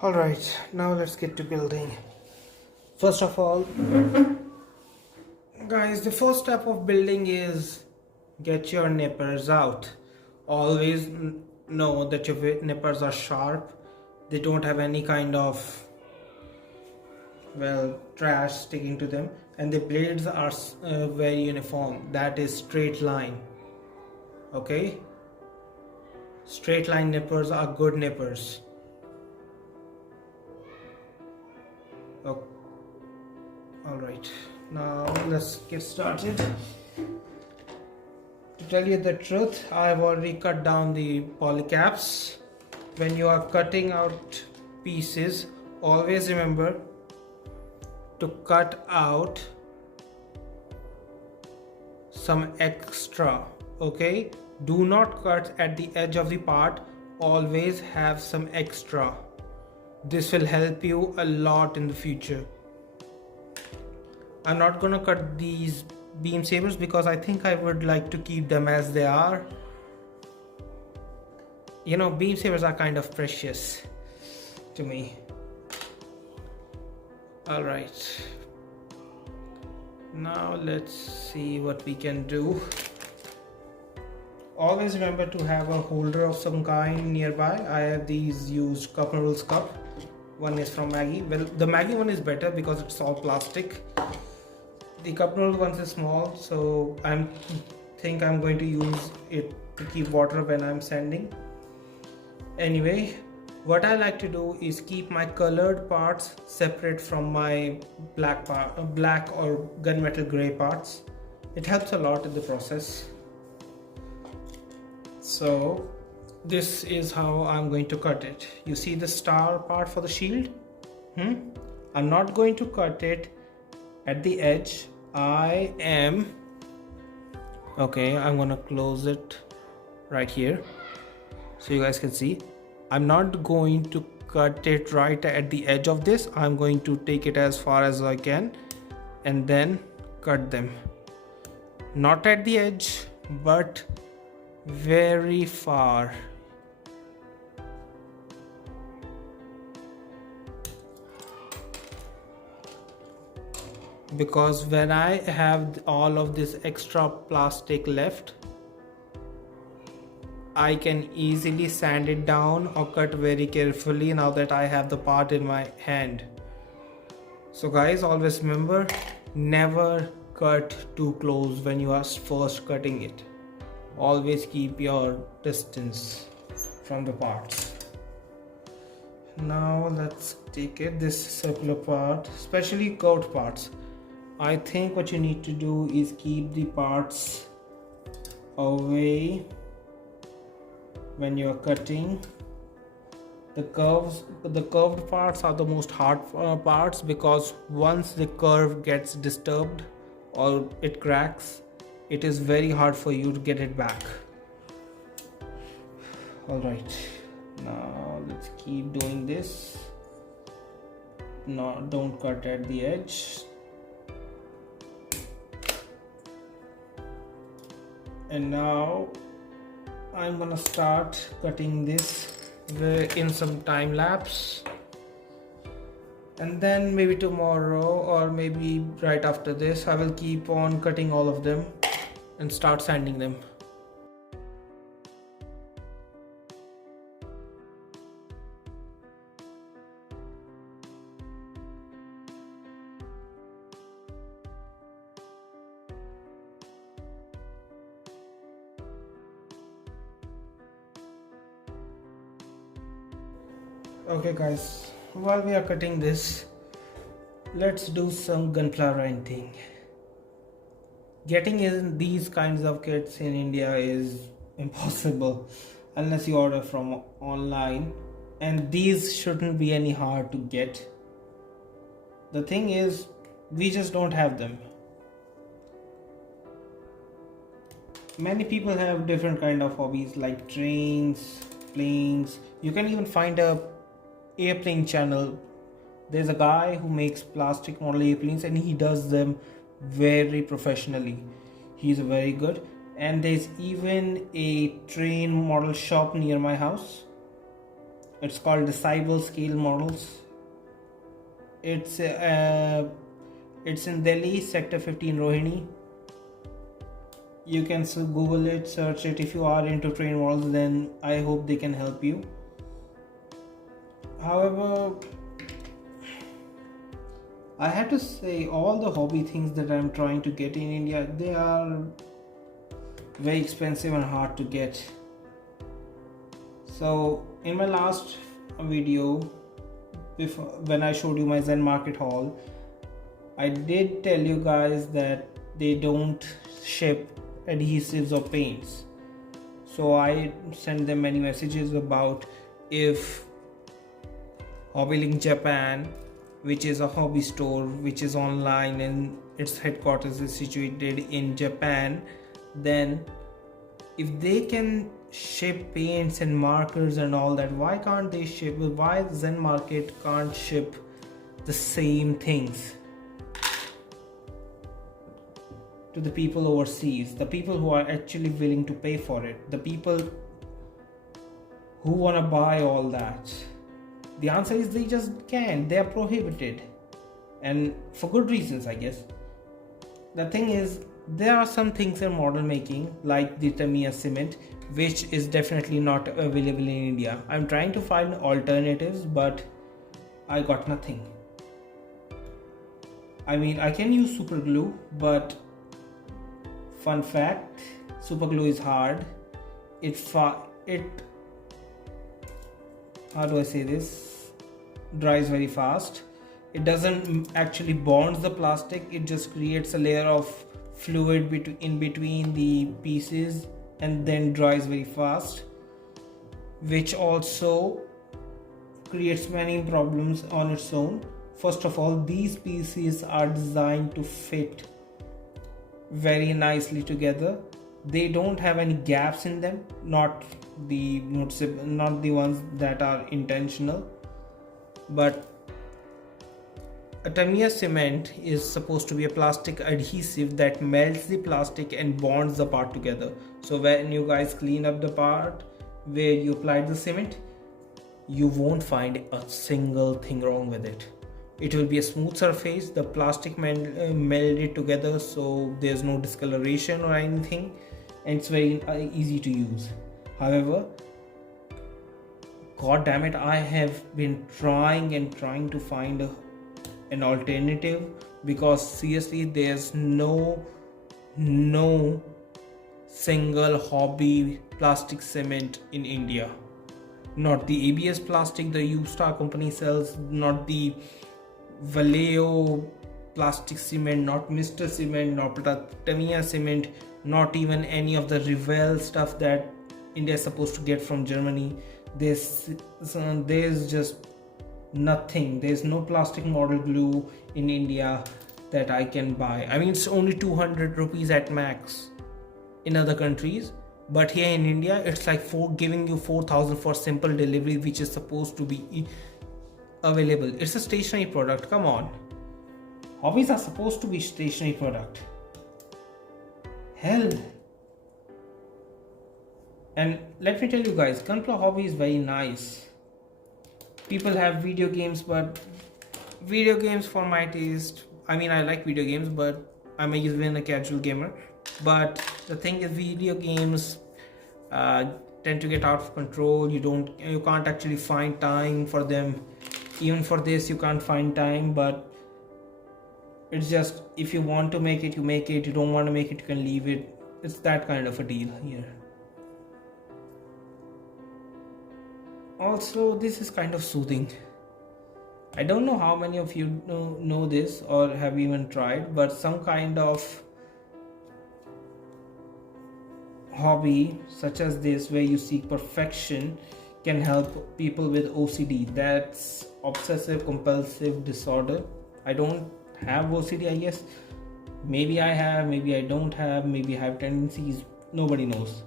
Alright, now let's get to building. First of all, guys, the first step of building is get your nippers out. Always know that your nippers are sharp. They don't have any kind of, well, trash sticking to them, and the blades are very uniform. That is straight line. Okay? Straight line nippers are good nippers. Oh. Alright, now let's get started. To tell you the truth, I have already cut down the polycaps. When you are cutting out pieces, always remember to cut out some extra. Okay, do not cut at the edge of the part, always have some extra. This will help you a lot in the future. I'm not gonna cut these beam sabers because I think I would like to keep them as they are. You know, beam sabers are kind of precious to me. Alright, now let's see what we can do. Always remember to have a holder of some kind nearby. I have these used cup noodles cup. One is from Maggie. Well, the Maggie one is better because it's all plastic. The cup noodle one is small, so I think I'm going to use it to keep water when I'm sanding. Anyway, what I like to do is keep my colored parts separate from my black or gunmetal gray parts. It helps a lot in the process. So this is how I'm going to cut it. You see the star part for the shield? I'm not going to cut it at the edge. I'm gonna close it right here so you guys can see. I'm not going to cut it right at the edge of this. I'm going to take it as far as I can and then cut them. Not at the edge, but very far. Because when I have all of this extra plastic left, I can easily sand it down or cut very carefully now that I have the part in my hand. So guys, always remember, never cut too close when you are first cutting it. Always keep your distance from the parts. Now let's take it, this circular part, especially curved parts. I think what you need to do is keep the parts away when you're cutting. The curved parts are the most hard parts because once the curve gets disturbed or it cracks, it is very hard for you to get it back. Alright, now let's keep doing this. No, don't cut at the edge. And now I'm gonna start cutting this in some time lapse, and then maybe tomorrow or maybe right after this I will keep on cutting all of them and start sanding them. Okay guys, while we are cutting this, let's do some Gunpla renting. Getting in these kinds of kits in India is impossible unless you order from online, and these shouldn't be any hard to get. The thing is, we just don't have them. Many people have different kind of hobbies like trains, planes. You can even find a airplane channel. There's a guy who makes plastic model airplanes and he does them very professionally. He's very good. And there's even a train model shop near my house. It's called the Cyber Scale Models. It's in Delhi, Sector 15, Rohini. You can Google it, search it. If you are into train models, then I hope they can help you. However, I have to say, all the hobby things that I'm trying to get in India, they are very expensive and hard to get. So in my last video, when I showed you my Zen Market haul, I did tell you guys that they don't ship adhesives or paints. So I sent them many messages about if Hobbylink Japan, which is a hobby store which is online and its headquarters is situated in Japan, then if they can ship paints and markers and all that, why can't they ship? Why Zen Market can't ship the same things to the people overseas, the people who are actually willing to pay for it, the people who want to buy all that? The answer is they just can't. They are prohibited, and for good reasons, I guess. The thing is, there are some things in model making like the Tamiya cement, which is definitely not available in India. I'm trying to find alternatives, but I got nothing. I mean, I can use super glue, but fun fact, super glue is hard. How do I say this? Dries very fast. It doesn't actually bond the plastic. It just creates a layer of fluid in between the pieces and then dries very fast, which also creates many problems on its own. First of all, these pieces are designed to fit very nicely together. They don't have any gaps in them, not the ones that are intentional. But a Tamiya cement is supposed to be a plastic adhesive that melts the plastic and bonds the part together. So when you guys clean up the part where you applied the cement, you won't find a single thing wrong with it. It will be a smooth surface. The plastic melded together, so there's no discoloration or anything, and it's very easy to use. However, god damn it, I have been trying to find an alternative, because seriously, there's no single hobby plastic cement in India. Not the ABS plastic the U-Star company sells, not the Vallejo plastic cement, not Mr. Cement, not Tamiya cement, not even any of the Revell stuff that India is supposed to get from Germany. There's just nothing. There's no plastic model glue in India that I can buy. I mean, it's only 200 rupees at max in other countries, but here in India it's like giving you 4,000 for simple delivery, which is supposed to be available. It's a stationary product. Come on, hobbies are supposed to be stationary product. Hell. And let me tell you guys, Gunpla hobby is very nice. People have video games, but video games for my taste, I mean, I like video games, but I'm even a casual gamer. But the thing is, video games tend to get out of control. You can't actually find time for them. Even for this, you can't find time. But it's just, if you want to make it, you make it. You don't want to make it, you can leave it. It's that kind of a deal here. Also, this is kind of soothing. I don't know how many of you know this or have even tried, but some kind of hobby such as this, where you seek perfection, can help people with OCD. That's obsessive compulsive disorder. I don't have OCD, I guess. Maybe I have, maybe I don't have, maybe I have tendencies. Nobody knows.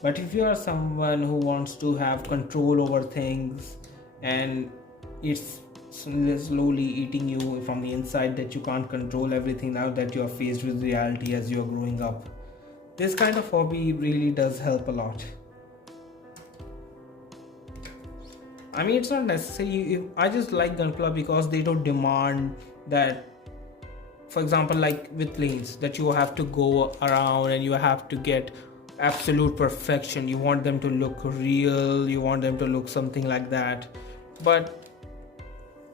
But if you are someone who wants to have control over things and it's slowly eating you from the inside, that you can't control everything now that you are faced with reality as you are growing up, this kind of hobby really does help a lot. I mean, it's not necessary. I just like Gunpla because they don't demand that, for example, like with planes, that you have to go around and you have to get absolute perfection. You want them to look real, you want them to look something like that. But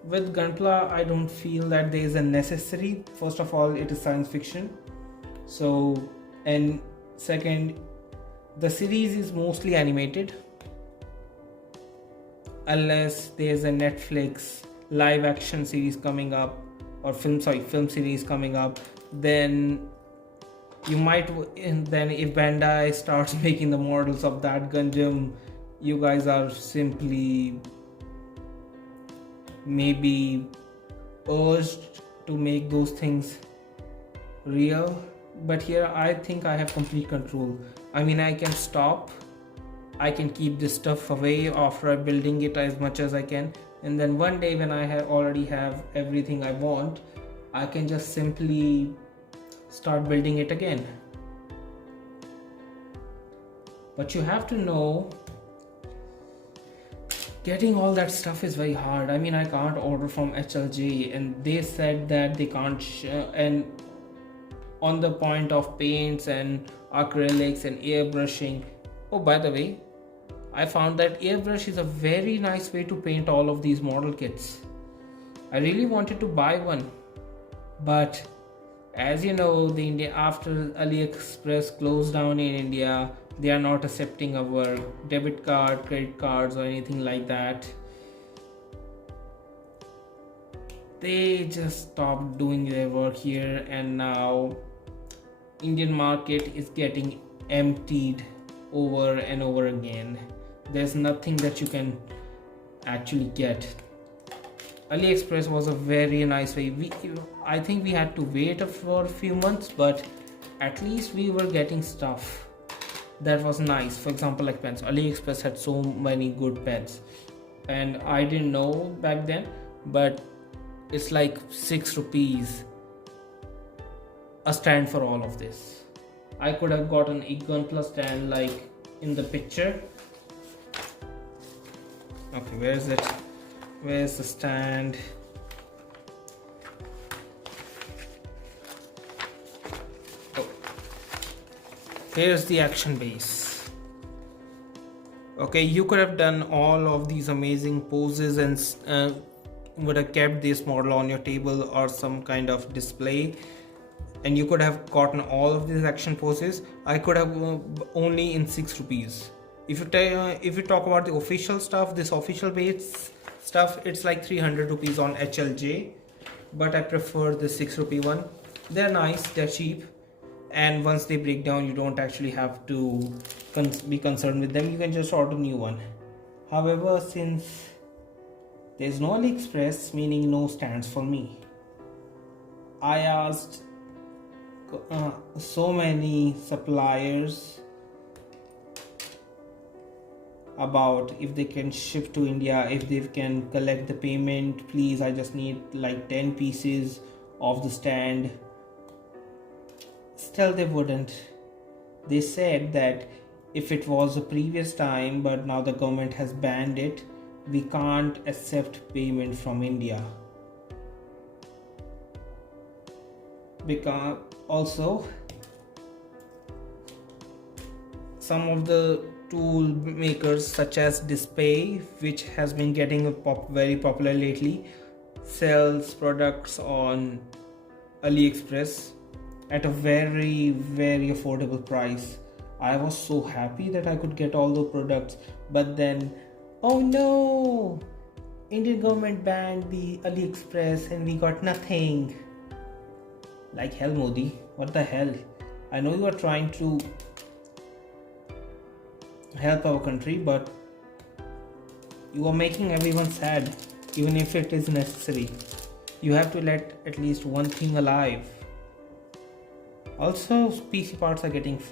with Gunpla, I don't feel that there is a necessary. First of all, it is science fiction. So, and second, the series is mostly animated. Unless there's a Netflix live action series coming up, or film series coming up, then you might, and then if Bandai starts making the models of that Gundam, you guys are simply maybe urged to make those things real. But here I think I have complete control. I mean, I can stop, I can keep this stuff away after building it as much as I can, and then one day when I already have everything I want, I can just simply start building it again. But you have to know, getting all that stuff is very hard. I mean, I can't order from HLJ, and they said that they can't and on the point of paints and acrylics and airbrushing. Oh, by the way, I found that airbrush is a very nice way to paint all of these model kits. I really wanted to buy one, but as you know, the India, after AliExpress closed down in India, they are not accepting our debit card, credit cards, or anything like that. They just stopped doing their work here, and now Indian market is getting emptied over and over again. There's nothing that you can actually get. AliExpress was a very nice way. I think we had to wait for a few months, but at least we were getting stuff that was nice. For example, like pens. AliExpress had so many good pens, and I didn't know back then, but it's like 6 rupees a stand for all of this. I could have gotten a Gunpla stand like in the picture. Okay, where is it? Where's the stand? Oh. Here's the action base. Okay, you could have done all of these amazing poses and would have kept this model on your table or some kind of display, and you could have gotten all of these action poses. I could have only in 6 rupees. If you talk about the official stuff, this official base stuff, it's like 300 rupees on HLJ, but I prefer the 6 rupee one. They're nice, they're cheap, and once they break down, you don't actually have to be concerned with them. You can just order a new one. However, since there's no AliExpress, meaning no stands for me, I asked so many suppliers about if they can ship to India, if they can collect the payment. Please, I just need like 10 pieces of the stand. Still they wouldn't. They said that if it was a previous time, but now the government has banned it, we can't accept payment from India. Because also some of the tool makers such as Display, which has been getting very popular lately, sells products on AliExpress at a very affordable price. I was so happy that I could get all the products, but then, oh no, Indian government banned the AliExpress and we got nothing. Like hell, Modi, what the hell? I know you are trying to help our country, but you are making everyone sad, even if it is necessary. You have to let at least one thing alive. Also, PC parts are getting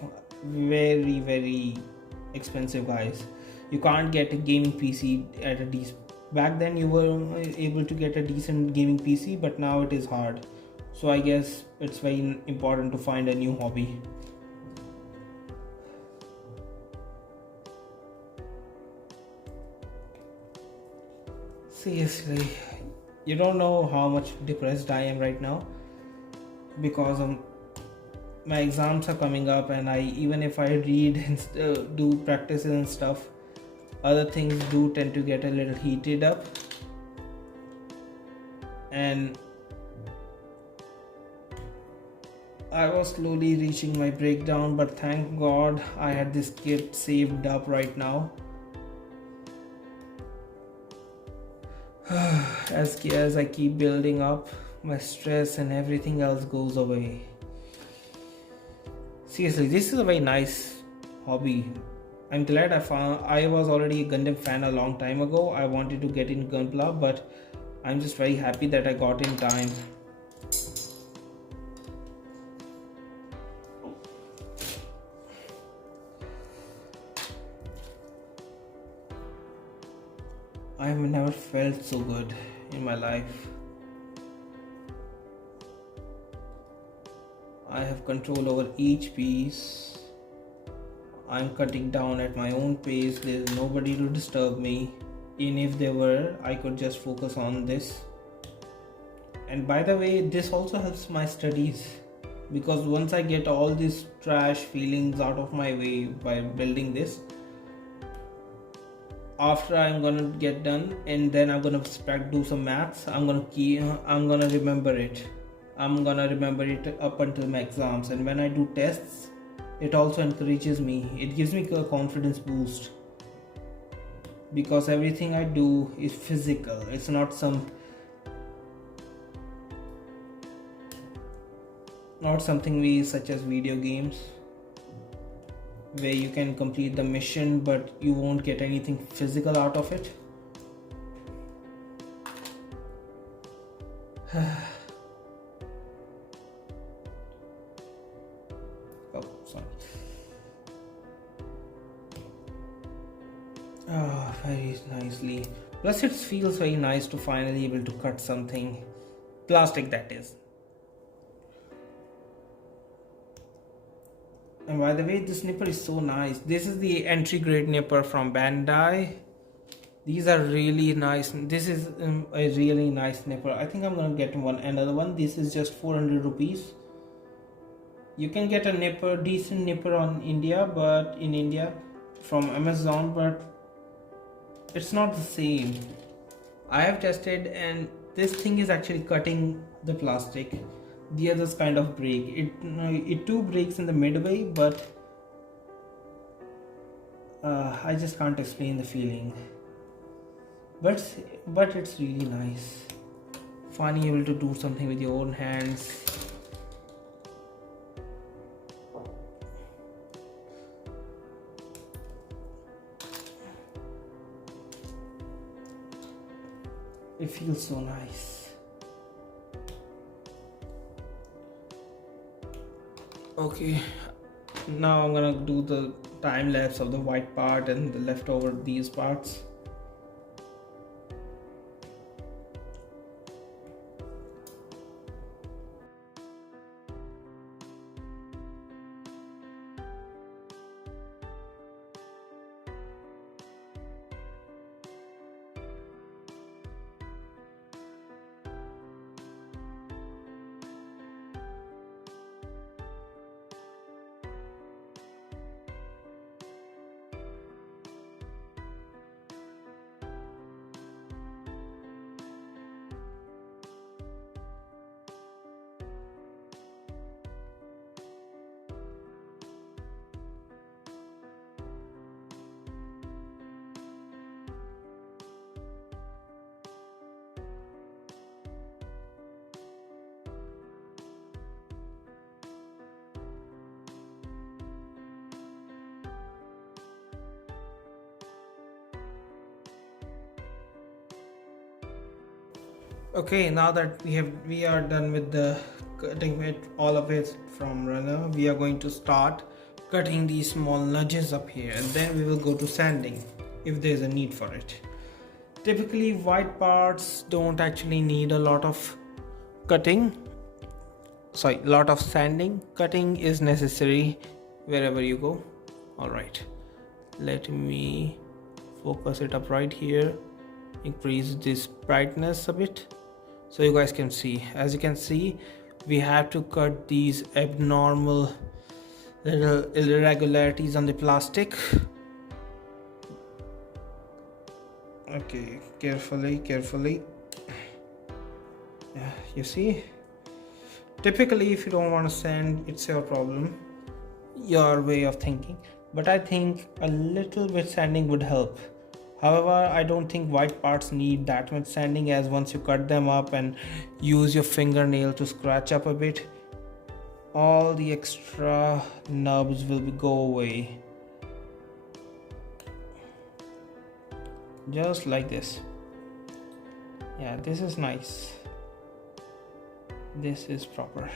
very expensive, guys. You can't get a gaming PC at a decent. Back then you were able to get a decent gaming PC, but now it is hard. So I guess it's very important to find a new hobby. Seriously, you don't know how much depressed I am right now because my exams are coming up, and even if I read and do practices and stuff, other things do tend to get a little heated up, and I was slowly reaching my breakdown, but thank God I had this gift saved up right now. As I keep building up, my stress and everything else goes away. Seriously, this is a very nice hobby. I'm glad I was already a Gundam fan a long time ago. I wanted to get in Gunpla, but I'm just very happy that I got in time. I have never felt so good in my life. I have control over each piece. I'm cutting down at my own pace. There's nobody to disturb me. Even if there were, I could just focus on this. And by the way, this also helps my studies, because once I get all these trash feelings out of my way by building this, after I'm gonna get done and then I'm gonna do some maths, I'm gonna remember it. I'm gonna remember it up until my exams, and when I do tests, it also encourages me. It gives me a confidence boost, because everything I do is physical. It's not something such as video games, where you can complete the mission but you won't get anything physical out of it. Oh, sorry. Oh, very nicely. Plus it feels very nice to finally able to cut something plastic, that is. And by the way, this nipper is so nice. This is the entry grade nipper from Bandai. These are really nice. This is a really nice nipper. I think I'm gonna get another one. This is just 400 rupees. You can get a decent nipper in India from Amazon, but it's not the same. I have tested, and this thing is actually cutting the plastic. The others kind of break. It too breaks in the midway, but I just can't explain the feeling. But it's really nice. Finally able to do something with your own hands. It feels so nice. Okay, now I'm gonna do the time lapse of the white part and the leftover these parts. Okay, now that we are done with the cutting it all of it from runner, we are going to start cutting these small nudges up here, and then we will go to sanding if there's a need for it. Typically white parts don't actually need a lot of sanding. Cutting is necessary wherever you go. All right, let me focus it up right here increase this brightness a bit so you guys can see. As you can see, we have to cut these abnormal little irregularities on the plastic. Okay, carefully. Yeah, you see, typically if you don't want to sand, it's your problem, your way of thinking, but I think a little bit sanding would help. However, I don't think white parts need that much sanding, as once you cut them up and use your fingernail to scratch up a bit, all the extra nubs will go away. Just like this. Yeah, this is nice. This is proper.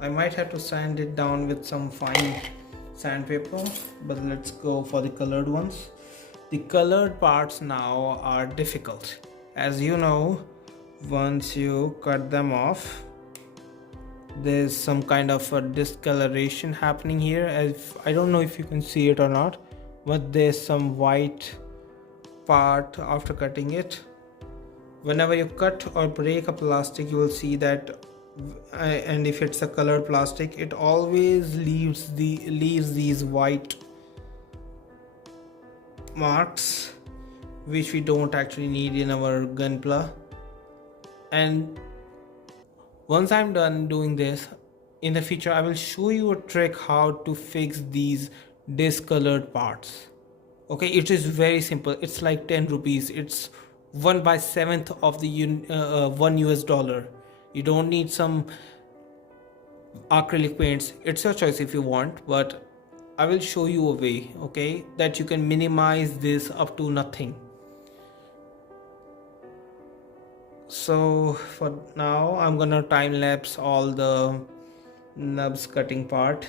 I might have to sand it down with some fine sandpaper, but let's go for the colored ones. The colored parts now are difficult. As you know, once you cut them off, there's some kind of a discoloration happening here. As I don't know if you can see it or not, but there's some white part after cutting it. Whenever you cut or break a plastic, you will see that, and if it's a colored plastic, it always leaves these white marks, which we don't actually need in our Gunpla. And once I'm done doing this, in the future I will show you a trick how to fix these discolored parts. Okay, it is very simple. It's like 10 rupees. It's 1/7 of the $1 US. You don't need some acrylic paints. It's your choice if you want, but I will show you a way, okay, that you can minimize this up to nothing. So for now, I'm gonna time lapse all the nubs cutting part.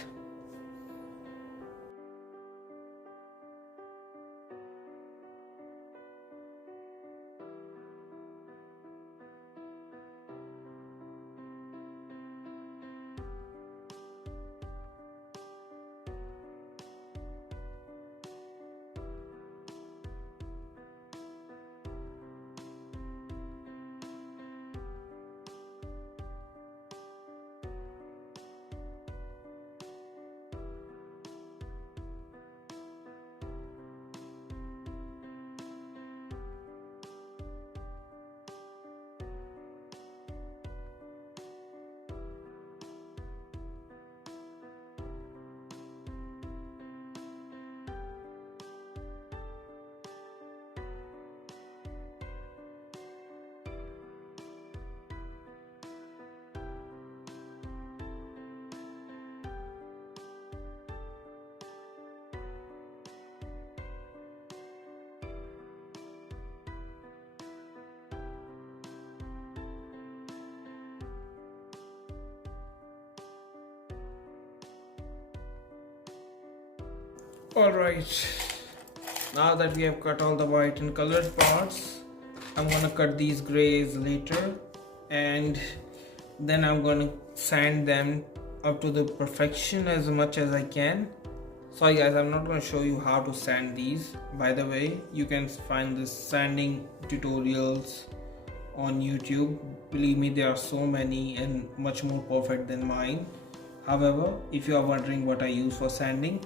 Alright, now that we have cut all the white and colored parts, I'm gonna cut these grays later, and then I'm gonna sand them up to the perfection as much as I can. Sorry guys, I'm not gonna show you how to sand these. By the way, you can find the sanding tutorials on YouTube. Believe me, there are so many and much more perfect than mine. However, if you are wondering what I use for sanding,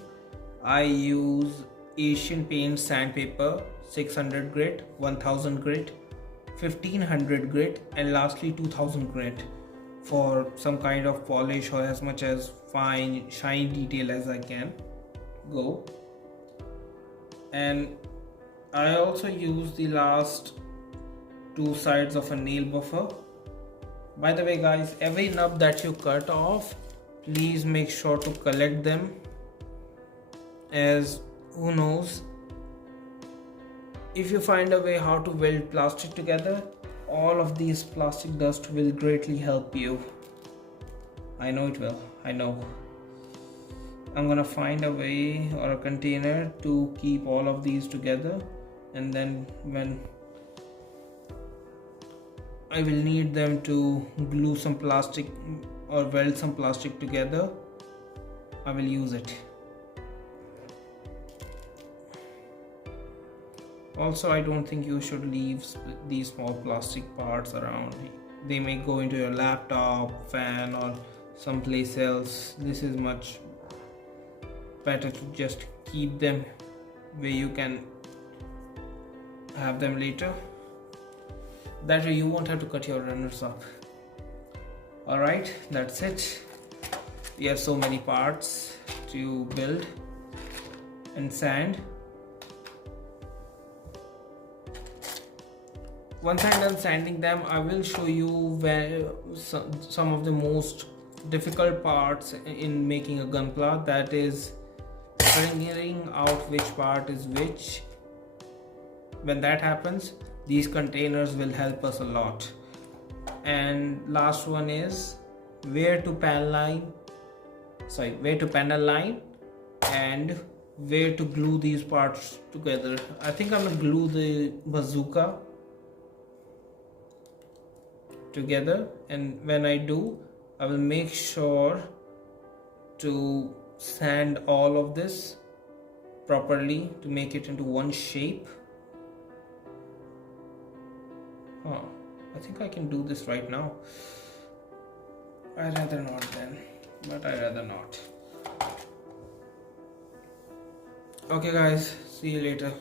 I use Asian Paint sandpaper 600 grit, 1000 grit, 1500 grit, and lastly 2000 grit for some kind of polish or as much as fine shiny detail as I can go. And I also use the last two sides of a nail buffer. By the way guys, every nub that you cut off, please make sure to collect them, as who knows, if you find a way how to weld plastic together, all of these plastic dust will greatly help you. I know it will. I know. I'm gonna find a way or a container to keep all of these together, and then when I will need them to glue some plastic or weld some plastic together, I will use it. Also, I don't think you should leave these small plastic parts around. They may go into your laptop, fan, or someplace else. This is much better to just keep them where you can have them later. That way you won't have to cut your runners up. Alright, that's it. We have so many parts to build and sand. Once I'm done sanding them, I will show you where some of the most difficult parts in making a Gunpla, that is figuring out which part is which. When that happens, these containers will help us a lot. And last one is where to panel line and where to glue these parts together. I think I'm gonna glue the bazooka together, and when I do, I will make sure to sand all of this properly to make it into one shape. I think I can do this right now. I'd rather not then, but I'd rather not. Okay guys, see you later.